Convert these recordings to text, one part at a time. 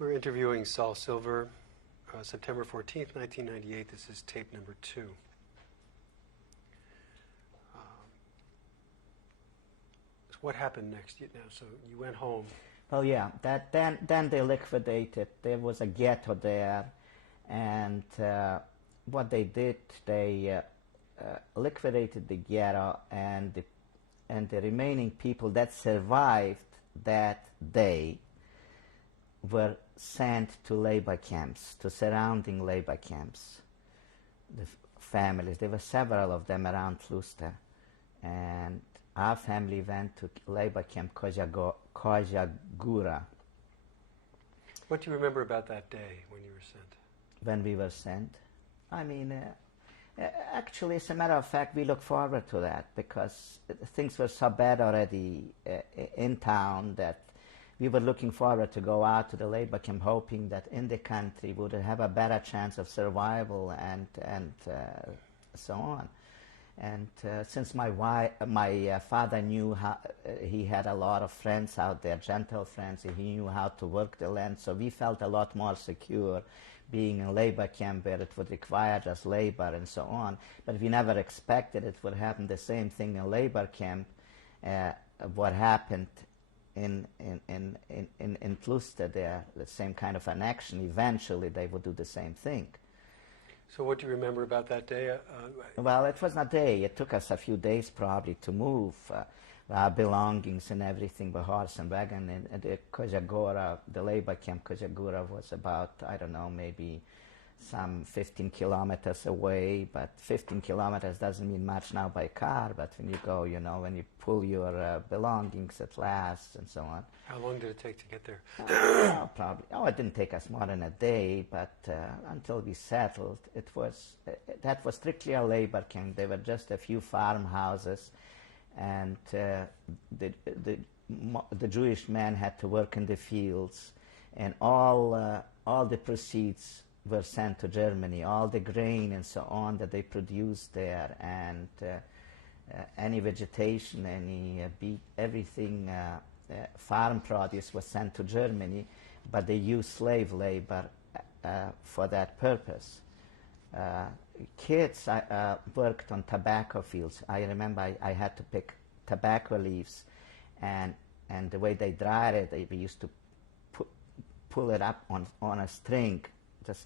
We're interviewing Saul Silver, September 14th, 1998. This is tape number 2. So what happened next? So you went home. Well, yeah. Then they liquidated. There was a ghetto there, and what they did, they liquidated the ghetto, and the remaining people that survived that day were sent to labor camps, to surrounding labor camps. The families, there were several of them around Tlusta, and our family went to labor camp Kozhagura. What do you remember about that day when you were sent? When we were sent? I mean, actually, as a matter of fact, we look forward to that because things were so bad already in town that we were looking forward to go out to the labor camp, hoping that in the country we would have a better chance of survival and so on. And since my father knew how, he had a lot of friends out there, gentle friends, he knew how to work the land, so we felt a lot more secure being in a labor camp where it would require just labor and so on. But we never expected it would happen the same thing in labor camp, what happened in Tlusta there, the same kind of an action. Eventually they would do the same thing. So what do you remember about that day? Well, it was not a day. It took us a few days probably to move our belongings and everything, the horse and wagon. And the Kozhagura, the labor camp Kozhagura was about, I don't know, maybe some 15 kilometers away, but 15 kilometers doesn't mean much now by car, but when you go, when you pull your belongings at last and so on. How long did it take to get there? It didn't take us more than a day, but until we settled, that was strictly a labor camp. There were just a few farmhouses, and the Jewish men had to work in the fields, and all the proceeds were sent to Germany, all the grain and so on that they produced there, and any vegetation, everything, farm produce was sent to Germany, but they used slave labor for that purpose. Kids worked on tobacco fields. I remember I had to pick tobacco leaves, and the way they dried it, we used to pull it up on a string.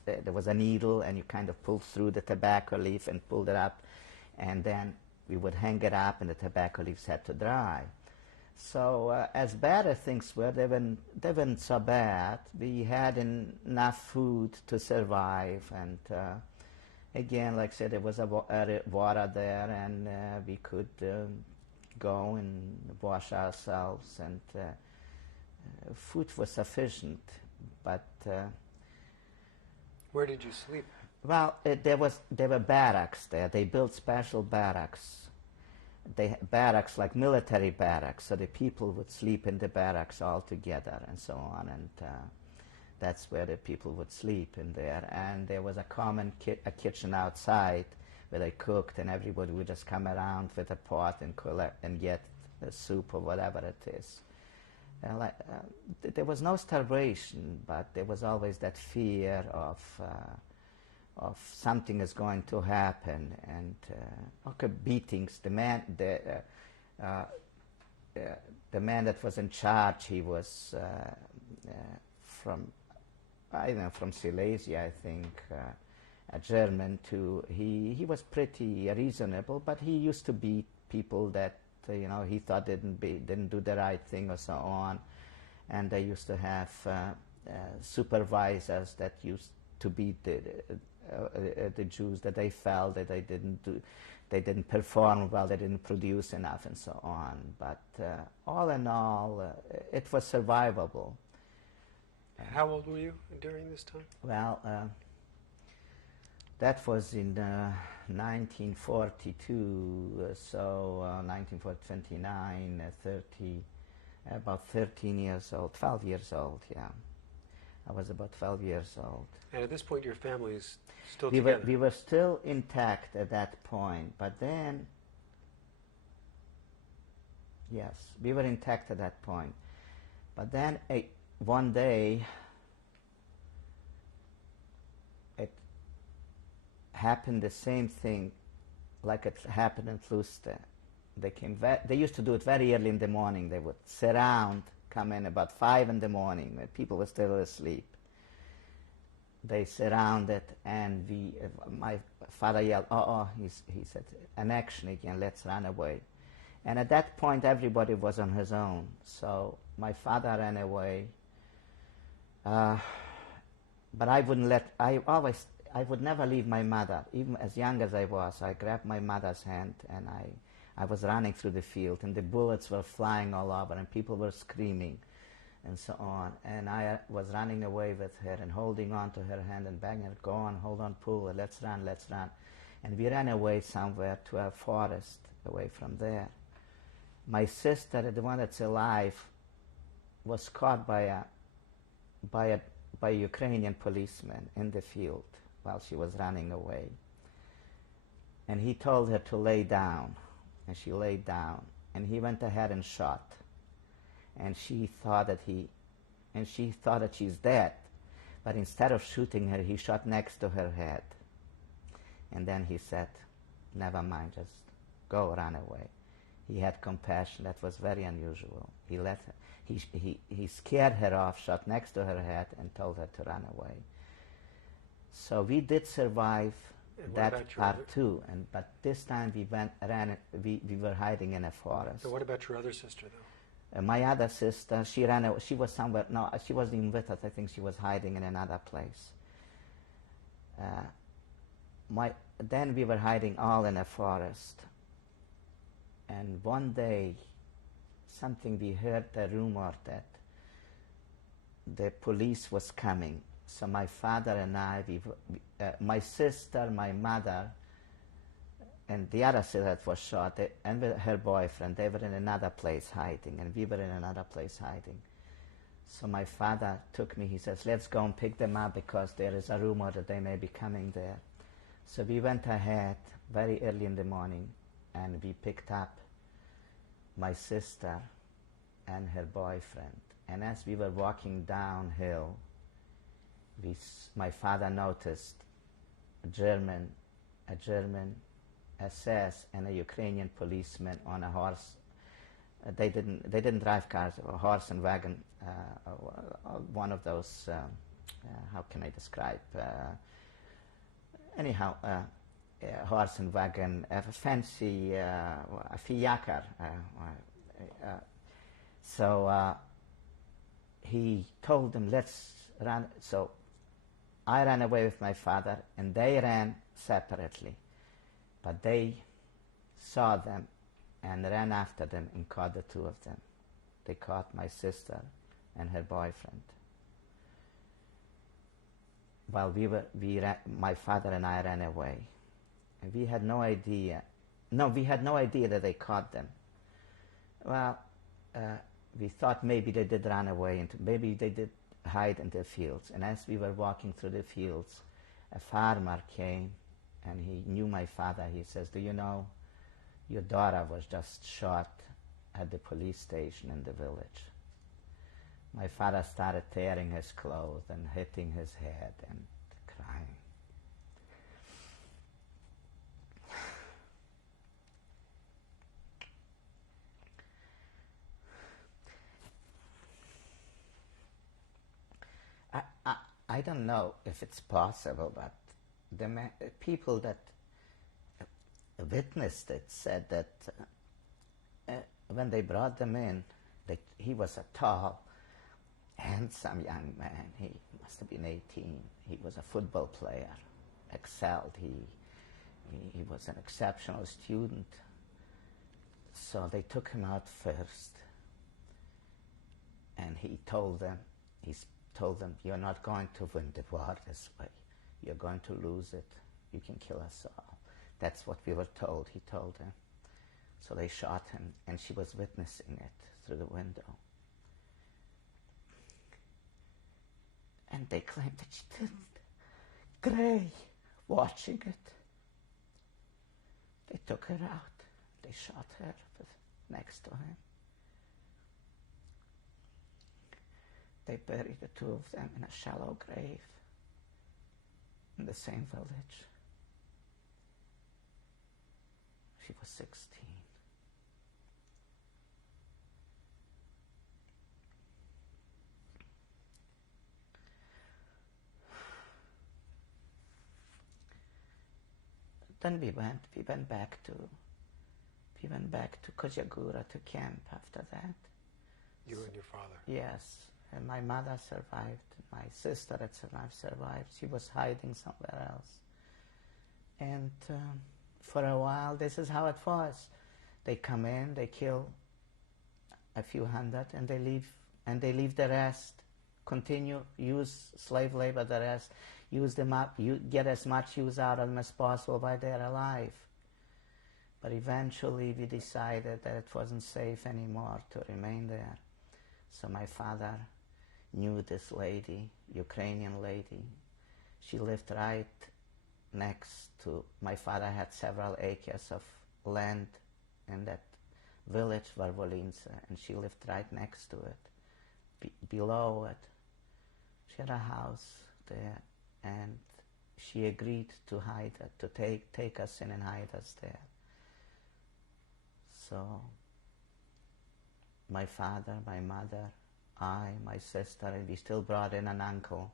There was a needle, and you kind of pulled through the tobacco leaf and pulled it up, and then we would hang it up, and the tobacco leaves had to dry. So as bad as things were, they weren't so bad. We had enough food to survive, and again, like I said, there was a water there, and we could go and wash ourselves, and food was sufficient, but where did you sleep? Well, there were barracks there. They built special barracks. Barracks like military barracks, so the people would sleep in the barracks all together and so on, and that's where the people would sleep in there. And there was a common kitchen outside where they cooked, and everybody would just come around with a pot and get soup or whatever it is. There was no starvation, but there was always that fear of something is going to happen, and beatings. The man that was in charge, he was from Silesia, I think, a German too. He was pretty reasonable, but he used to beat people that he thought didn't do the right thing or so on, and they used to have supervisors that used to beat the Jews that they felt that they didn't perform well, they didn't produce enough, and so on. But all in all, it was survivable. How old were you during this time? Well, that was in 1942, so 1929, 30, about 13 years old, 12 years old, yeah. I was about 12 years old. And at this point, your family is still together? We were still intact at that point, but then, yes, we were intact at that point. But then one day, happened the same thing like it happened in Tlusta. They used to do it very early in the morning. They would surround, come in about 5 in the morning when people were still asleep. They surrounded, and my father yelled, "Oh!" He said, "An action again, let's run away." And at that point, everybody was on his own. So my father ran away. But I would never leave my mother. Even as young as I was, I grabbed my mother's hand, and I was running through the field, and the bullets were flying all over, and people were screaming, and so on. And I was running away with her and holding on to her hand and begging her, "Go on, hold on, pull her, let's run, let's run." And we ran away somewhere to a forest away from there. My sister, the one that's alive, was caught by a Ukrainian policeman in the field while she was running away. And he told her to lay down, and she laid down, and he went ahead and shot. And she thought that she's dead, but instead of shooting her, he shot next to her head. And then he said, "Never mind, just go, run away." He had compassion. That was very unusual. He scared her off, shot next to her head, and told her to run away. So we did survive that part too, but this time we were hiding in a forest. So what about your other sister, though? My other sister, she ran away. She was somewhere. No, she wasn't even with us. I think she was hiding in another place. Then we were hiding all in a forest. And one day, we heard a rumor that the police was coming. So my father and I, my sister, my mother, and the other sister that was shot, and her boyfriend, they were in another place hiding, and we were in another place hiding. So my father took me, he says, "Let's go and pick them up because there is a rumor that they may be coming there." So we went ahead very early in the morning, and we picked up my sister and her boyfriend. And as we were walking downhill, my father noticed a German SS and a Ukrainian policeman on a horse. They didn't drive cars, a horse and wagon, one of those, how can I describe, horse and wagon, a fancy, a fiacre. So he told them, "Let's run." So I ran away with my father, and they ran separately. But they saw them and ran after them and caught the two of them. They caught my sister and her boyfriend. While my father and I ran away. And we had no idea. No, we had no idea that they caught them. Well, we thought maybe they did run away, maybe they did hide in the fields. And as we were walking through the fields, a farmer came, and he knew my father. He says, "Do you know, your daughter was just shot at the police station in the village." My father started tearing his clothes and hitting his head and crying. I don't know if it's possible, but the people that witnessed it said that when they brought them in, he was a tall, handsome young man. He must have been 18. He was a football player, excelled. He was an exceptional student. So they took him out first, and he told them, "You're not going to win the war this way. You're going to lose it. You can kill us all." That's what we were told, he told them. So they shot him, and she was witnessing it through the window. And they claimed that she didn't cry watching it. They took her out. They shot her next to him. They buried the two of them in a shallow grave in the same village. She was 16. Then we went back to Kojagura to camp after that. You and your father? Yes, and my mother survived. My sister had survived. She was hiding somewhere else. And for a while, this is how it was. They come in, they kill a few hundred, and they leave the rest. Continue, use slave labor, the rest. Use them up, you get as much use out of them as possible while they're alive. But eventually we decided that it wasn't safe anymore to remain there. So my father knew this lady, Ukrainian lady. She lived right next to, my father had several acres of land in that village, Varvolince, and she lived right next to it, below it. She had a house there, and she agreed to hide it, to take us in and hide us there. So my father, my mother, I, my sister, and we still brought in an uncle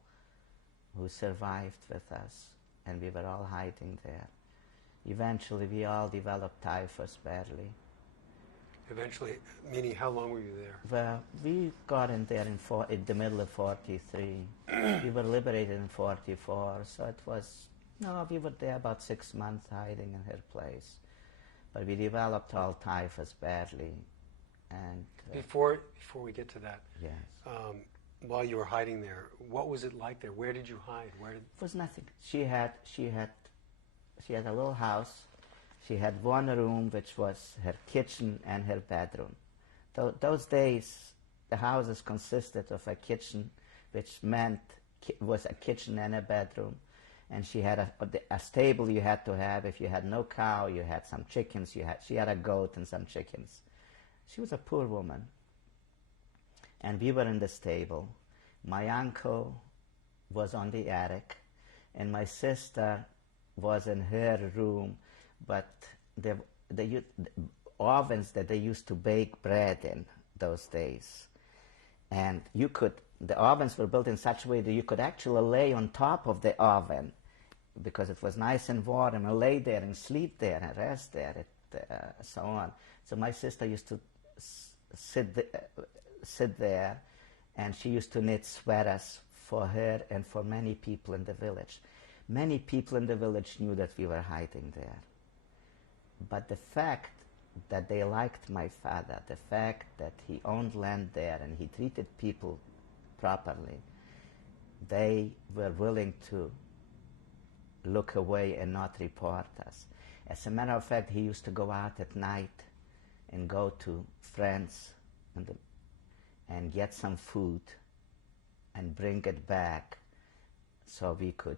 who survived with us, and we were all hiding there. Eventually we all developed typhus badly. Eventually, meaning how long were you there? Well, we got in there in the middle of 43. We were liberated in 44, so it was, no, we were there about 6 months hiding in her place. But we developed all typhus badly. And before we get to that, yes. While you were hiding there, what was it like there? Where did you hide? It was nothing. She had a little house. She had one room which was her kitchen and her bedroom. Those days, the houses consisted of a kitchen, which meant was a kitchen and a bedroom. And she had a stable you had to have. If you had no cow, you had some chickens. She had a goat and some chickens. She was a poor woman. And we were in the stable. My uncle was on the attic, and my sister was in her room. But the ovens that they used to bake bread in those days, and the ovens were built in such a way that you could actually lay on top of the oven because it was nice and warm, and lay there and sleep there and rest there, so on. So my sister used to sit there, and she used to knit sweaters for her and for many people in the village. Many people in the village knew that we were hiding there. But the fact that they liked my father, the fact that he owned land there and he treated people properly, they were willing to look away and not report us. As a matter of fact, he used to go out at night and go to friends and get some food and bring it back so we could,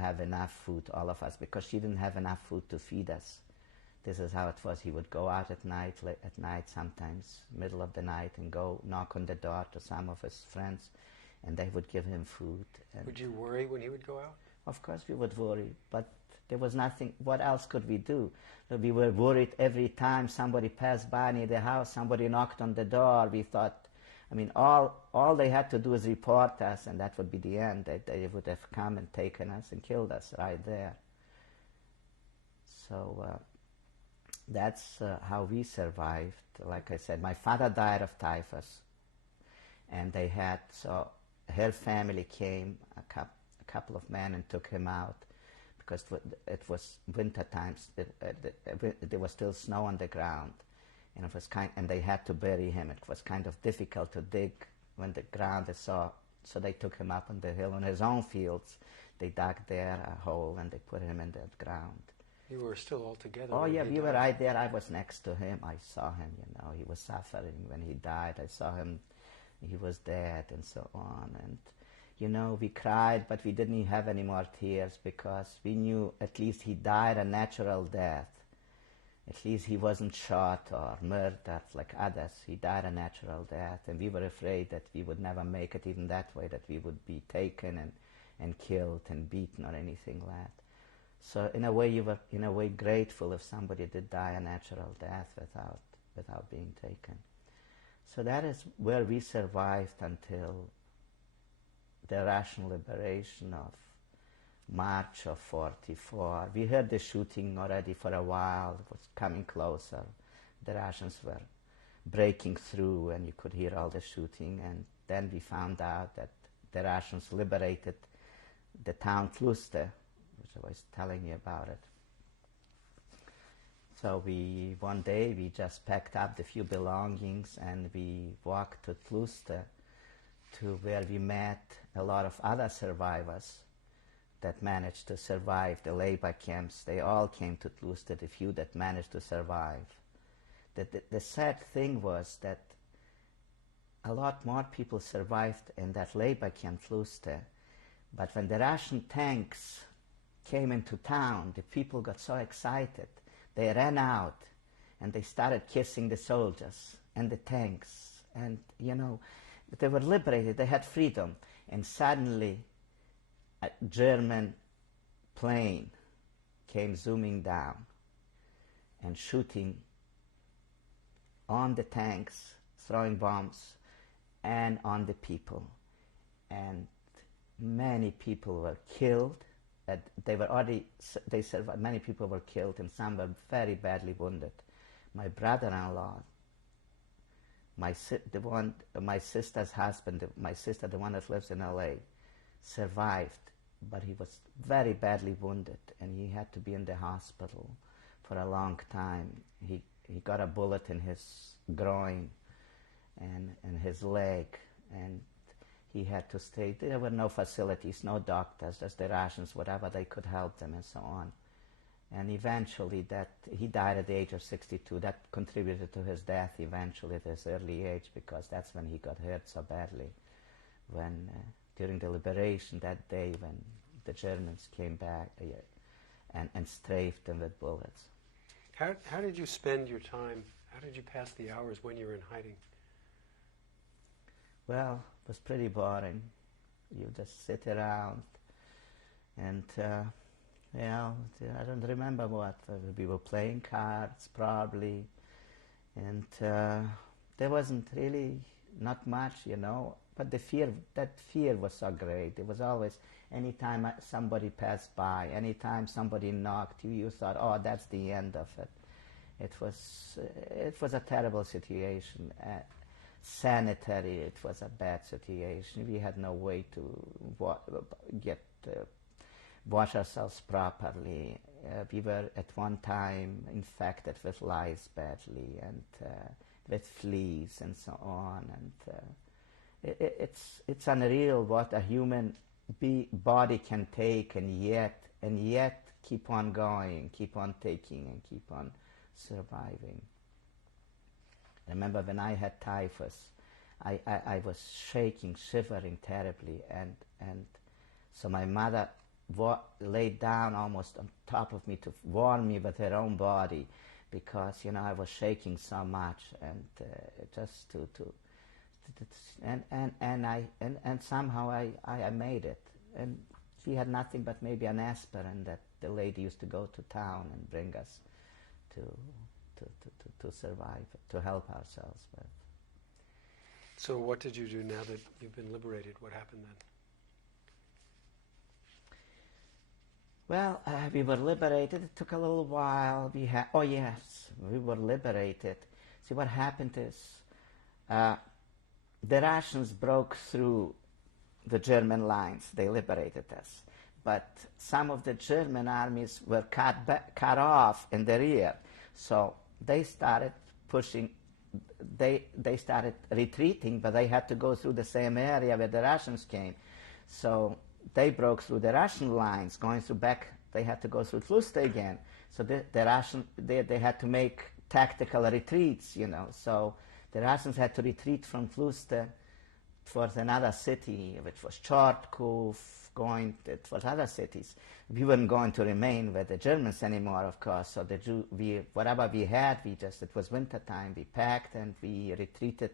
have enough food, all of us, because she didn't have enough food to feed us. This is how it was. He would go out at night sometimes, middle of the night, and go knock on the door to some of his friends, and they would give him food. And would you worry when he would go out? Of course we would worry, but there was nothing. What else could we do? We were worried every time somebody passed by near the house, somebody knocked on the door. We thought, all they had to do is report us, and that would be the end. They would have come and taken us and killed us right there. So that's how we survived. Like I said, my father died of typhus, and her family came, a couple of men, and took him out because it was winter times. There was still snow on the ground, and and they had to bury him. It was kind of difficult to dig when the ground is so they took him up on the hill on his own fields. They dug there a hole and they put him in the ground. You were still all together. Oh yeah, we were right there. I was next to him. I saw him, he was suffering when he died. I saw him, he was dead and so on. And, we cried, but we didn't have any more tears because we knew at least he died a natural death. At least he wasn't shot or murdered like others. He died a natural death, and we were afraid that we would never make it even that way, that we would be taken and killed and beaten or anything like that. So in a way, you were in a way grateful if somebody did die a natural death without being taken. So that is where we survived until the Russian liberation of March of 44. We heard the shooting already for a while. It was coming closer. The Russians were breaking through, and you could hear all the shooting. And then we found out that the Russians liberated the town Tluste, which I was telling you about it. So one day we just packed up the few belongings and we walked to Tluste, to where we met a lot of other survivors that managed to survive the labor camps. They all came to Tluste, the few that managed to survive. The sad thing was that a lot more people survived in that labor camp Tluste, but when the Russian tanks came into town, the people got so excited. They ran out and they started kissing the soldiers and the tanks, and they were liberated, they had freedom. And suddenly a German plane came zooming down and shooting on the tanks, throwing bombs, and on the people. And many people were killed. They survived. Many people were killed, and some were very badly wounded. My brother-in-law, my sister's husband, my sister, the one that lives in L.A., survived, but he was very badly wounded, and he had to be in the hospital for a long time. He got a bullet in his groin and his leg, and he had to stay. There were no facilities, no doctors, just the Russians, whatever they could help them, and so on. And eventually he died at the age of 62. That contributed to his death eventually at his early age, because that's when he got hurt so badly. When during the liberation that day, when the Germans came back and strafed them with bullets. How did you spend your time? How did you pass the hours when you were in hiding? Well, it was pretty boring. You just sit around and, I don't remember what. We were playing cards, probably, and there wasn't really not much, but that fear was so great. It was always, anytime somebody passed by, anytime somebody knocked you thought, oh, that's the end of it. It was a terrible situation. Sanitary, it was a bad situation. We had no way to wash ourselves properly. We were at one time infected with lice badly, and with fleas and so on. And it's unreal what a human body can take, and yet keep on going, keep on taking, and keep on surviving. I remember when I had typhus, I was shaking, shivering terribly, and so my mother laid down almost on top of me to warm me with her own body, because I was shaking so much, and just and somehow I made it. And she had nothing but maybe an aspirin that the lady used to go to town and bring us to survive, to help ourselves with. So what did you do now that you've been liberated? What happened then? Well, we were liberated. It took a little while. We were liberated. See, what happened is the Russians broke through the German lines. They liberated us. But some of the German armies were cut off in the rear. So they started pushing, they started retreating, but they had to go through the same area where the Russians came. So they broke through the Russian lines, going through back, they had to go through Tluste again. So they had to make tactical retreats, So the Russians had to retreat from Tluste towards another city, which was Chartkov, going towards other cities. We weren't going to remain with the Germans anymore, of course. So whatever we had, it was winter time. We packed and we retreated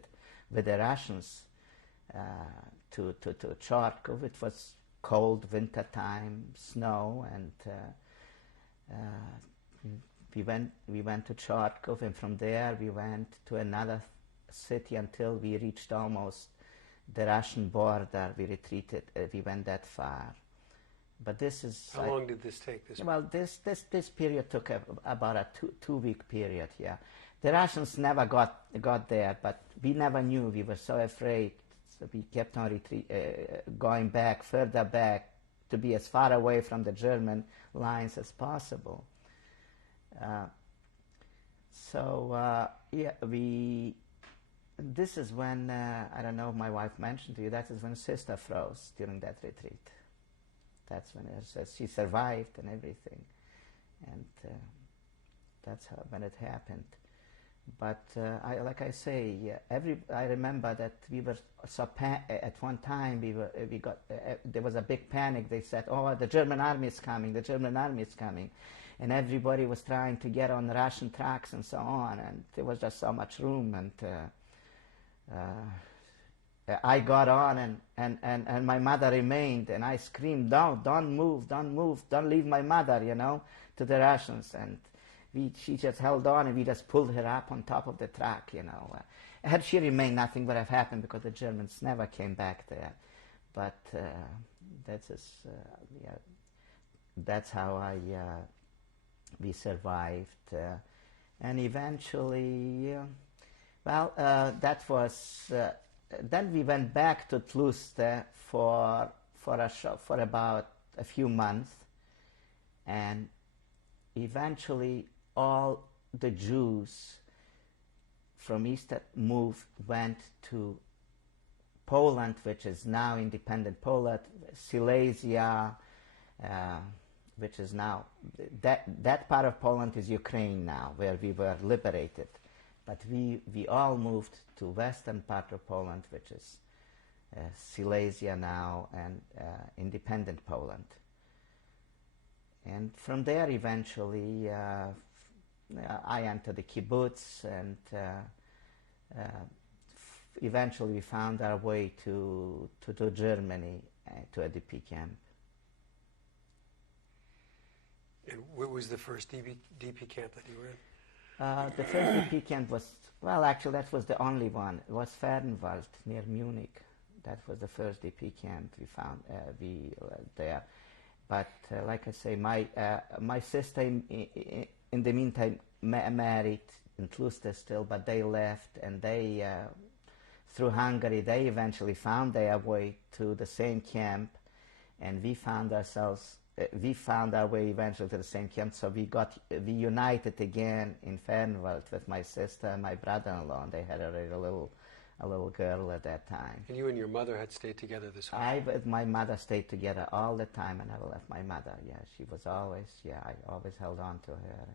with the Russians to Chartkov. It was cold winter time, snow, and we went to Charkov, and from there we went to another city until we reached almost the Russian border. We retreated. We went that far. But this is... How long did this take? Well, this period took about a two-week period, yeah. The Russians never got there, but we never knew. We were so afraid. So we kept on going back, further back, to be as far away from the German lines as possible. Yeah, this is when, I don't know if my wife mentioned to you, that is when Sister froze during that retreat. That's when she survived and everything. And that's when it happened. But like I say, I remember that we were so at one time there was a big panic. They said, "Oh, the German army is coming! The German army is coming!" And everybody was trying to get on Russian tracks and so on. And there was just so much room. And I got on, and my mother remained. And I screamed, "Don't move! Don't move! Don't leave my mother!" To the Russians. And she just held on, and we just pulled her up on top of the truck, Had she remained, nothing would have happened because the Germans never came back there. But that's how we survived. And eventually, that was... then we went back to Tluste for about a few months, and eventually all the Jews from East went to Poland, which is now independent Poland, Silesia, which is now, that part of Poland is Ukraine now, where we were liberated. But we all moved to western part of Poland, which is Silesia now, and independent Poland. And from there, eventually, I entered the kibbutz, and eventually we found our way to Germany, to a DP camp. And what was the first DP camp that you were in? The first DP camp was, actually that was the only one. It was Fernwald, near Munich. That was the first DP camp we found there. But like I say, my sister in the meantime married in Tluste still, but they left, and they through Hungary they eventually found their way to the same camp, and we found our way eventually to the same camp. So we united again in Fernwald with my sister and my brother-in-law, and they had already a little girl at that time. And you and your mother had stayed together this whole time? I with my mother stayed together all the time. I never left my mother. Yeah, she was always, I always held on to her.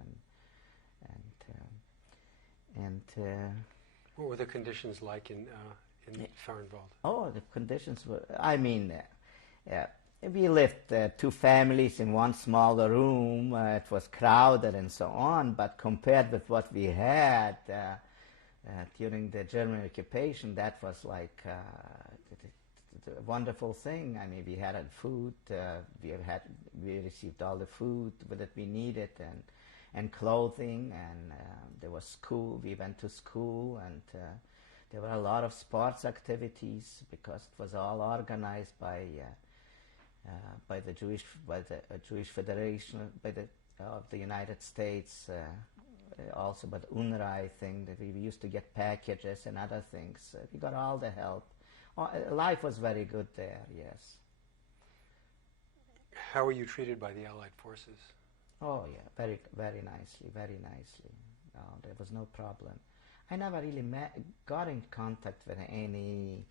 What were the conditions like in Fernwald? Oh, the conditions were, we lived two families in one small room. It was crowded and so on, but compared with what we had during the German occupation, that was like a wonderful thing. I mean, we had food, we received all the food that we needed, and clothing, and there was school. We went to school, and there were a lot of sports activities because it was all organized by the Jewish Federation, of the United States. Also, but UNRWA, I think, that we used to get packages and other things. We got all the help. Life was very good there, yes. How were you treated by the Allied forces? Oh, yeah, very, very nicely, very nicely. No, there was no problem. I never really got in contact with any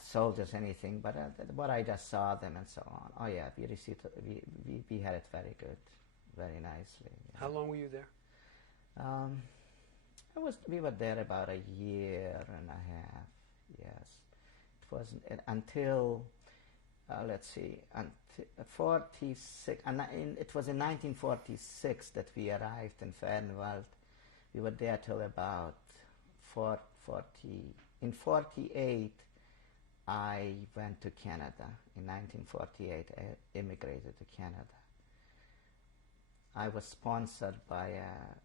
soldiers, anything, but I just saw them and so on. Oh, yeah, we had it very good. Very nicely. Yeah. How long were you there? We were there about a year and a half. Yes, it was until let's see, until 46. It was in 1946 that we arrived in Fernwald. We were there till about 40. In 48, I went to Canada. In 1948, I immigrated to Canada. I was sponsored by a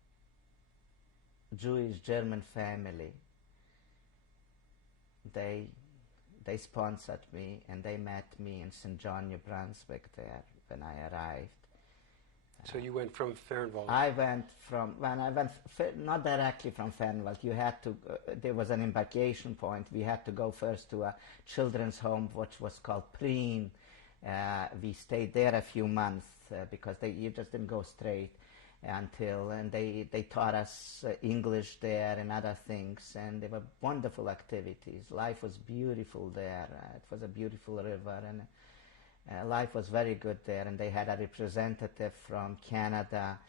Jewish German family. They sponsored me, and they met me in St. John, New Brunswick there when I arrived. So you went from Fernwald. Not directly from Fernwald. You had to, there was an embarkation point. We had to go first to a children's home, which was called Preen. We stayed there a few months because you just didn't go straight and they taught us English there and other things, and they were wonderful activities. Life was beautiful there. It was a beautiful river, and life was very good there, and they had a representative from Canada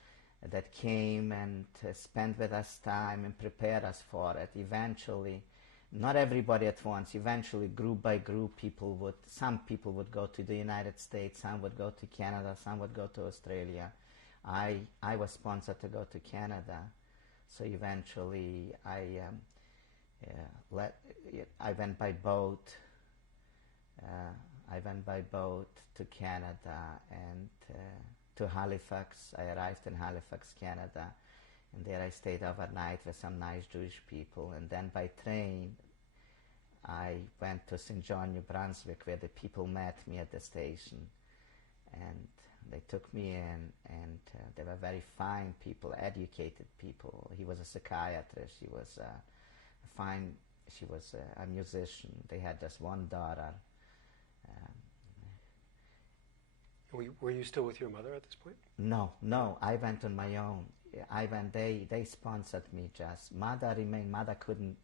that came and spent with us time and prepared us for it. Eventually, not everybody at once, eventually group by group, some people would go to the United States, some would go to Canada, some would go to Australia. I was sponsored to go to Canada, so eventually I went by boat. I went by boat to Canada and to Halifax. I arrived in Halifax, Canada, and there I stayed overnight with some nice Jewish people. And then by train, I went to St. John, New Brunswick, where the people met me at the station. And they took me in, and they were very fine people, educated people. He was a psychiatrist. She was a musician. They had just one daughter. Were you still with your mother at this point? No, I went on my own. They sponsored me just. Mother remained, mother couldn't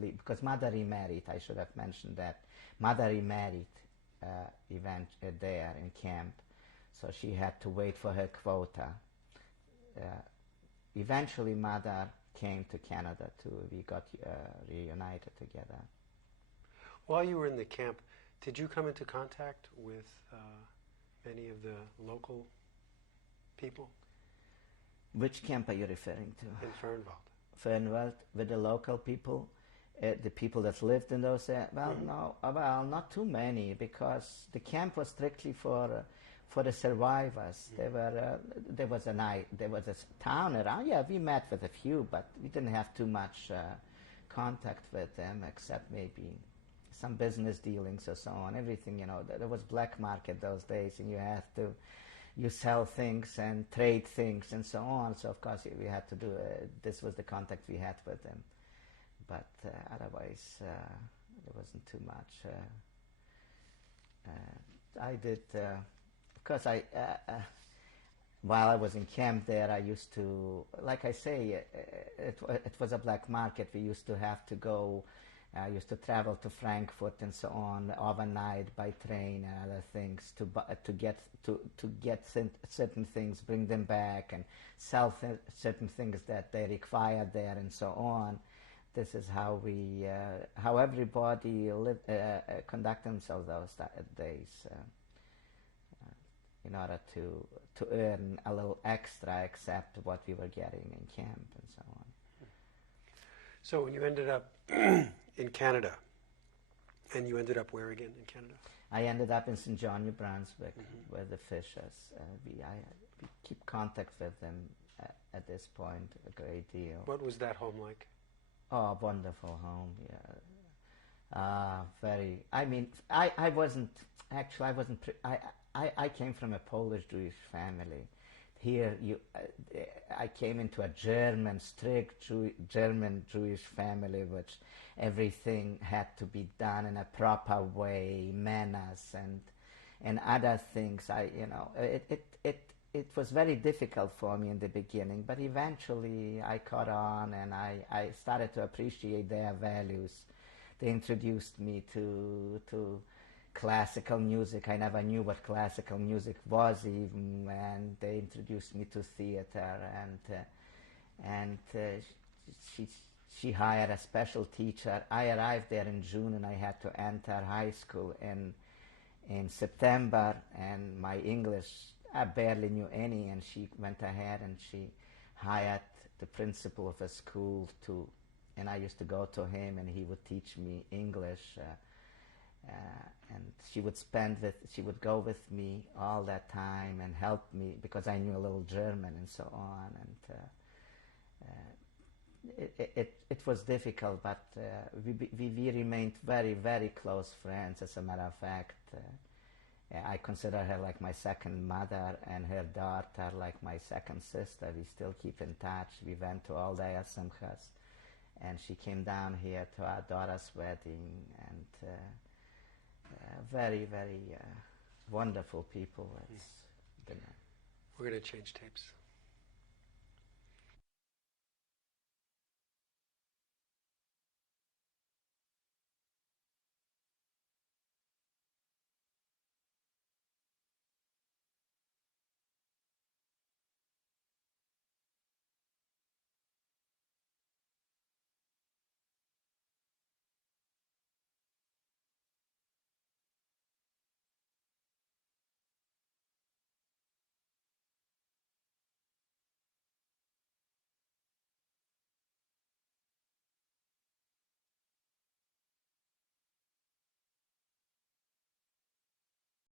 leave, because mother remarried, I should have mentioned that. Mother remarried there in camp, so she had to wait for her quota. Eventually mother came to Canada too. We got reunited together. While you were in the camp, did you come into contact with any of the local people? Which camp are you referring to? In Fernwald. Fernwald, with the local people, the people that lived in those areas? Well, no, not too many, because the camp was strictly for the survivors. There was a town around. Yeah, we met with a few, but we didn't have too much contact with them, except maybe some business dealings or so on. Everything, there was black market those days, and you sell things and trade things and so on. So of course we had to do. This was the contact we had with them, but otherwise there wasn't too much. I did, because while I was in camp there, I used to, like I say, it was a black market. We used to have to go. I used to travel to Frankfurt and so on overnight by train and other things to get certain things, bring them back, and sell certain things that they required there and so on. This is how how everybody conduct themselves those days in order to earn a little extra, except what we were getting in camp and so on. So when you ended up in Canada, and you ended up where again in Canada? I ended up in St. John, New Brunswick, with the Fishers. We keep contact with them at this point a great deal. What was that home like? Oh, wonderful home, yeah. Very. I mean, I wasn't actually. I came from a Polish Jewish family. Here, I came into a strict German Jewish family, which everything had to be done in a proper way, manners and other things. It was very difficult for me in the beginning, but eventually I caught on, and I started to appreciate their values. They introduced me to classical music. I never knew what classical music was even, and they introduced me to theater, and she hired a special teacher. I arrived there in June, and I had to enter high school in September, and my English, I barely knew any, and she went ahead and she hired the principal of a school and I used to go to him, and he would teach me English. and she would go with me all that time and help me because I knew a little German and so on. And it was difficult, but we remained very, very close friends. As a matter of fact, I consider her like my second mother, and her daughter like my second sister. We still keep in touch. We went to all their simchas, and she came down here to our daughter's wedding, and very, very wonderful people. We're going to change tapes.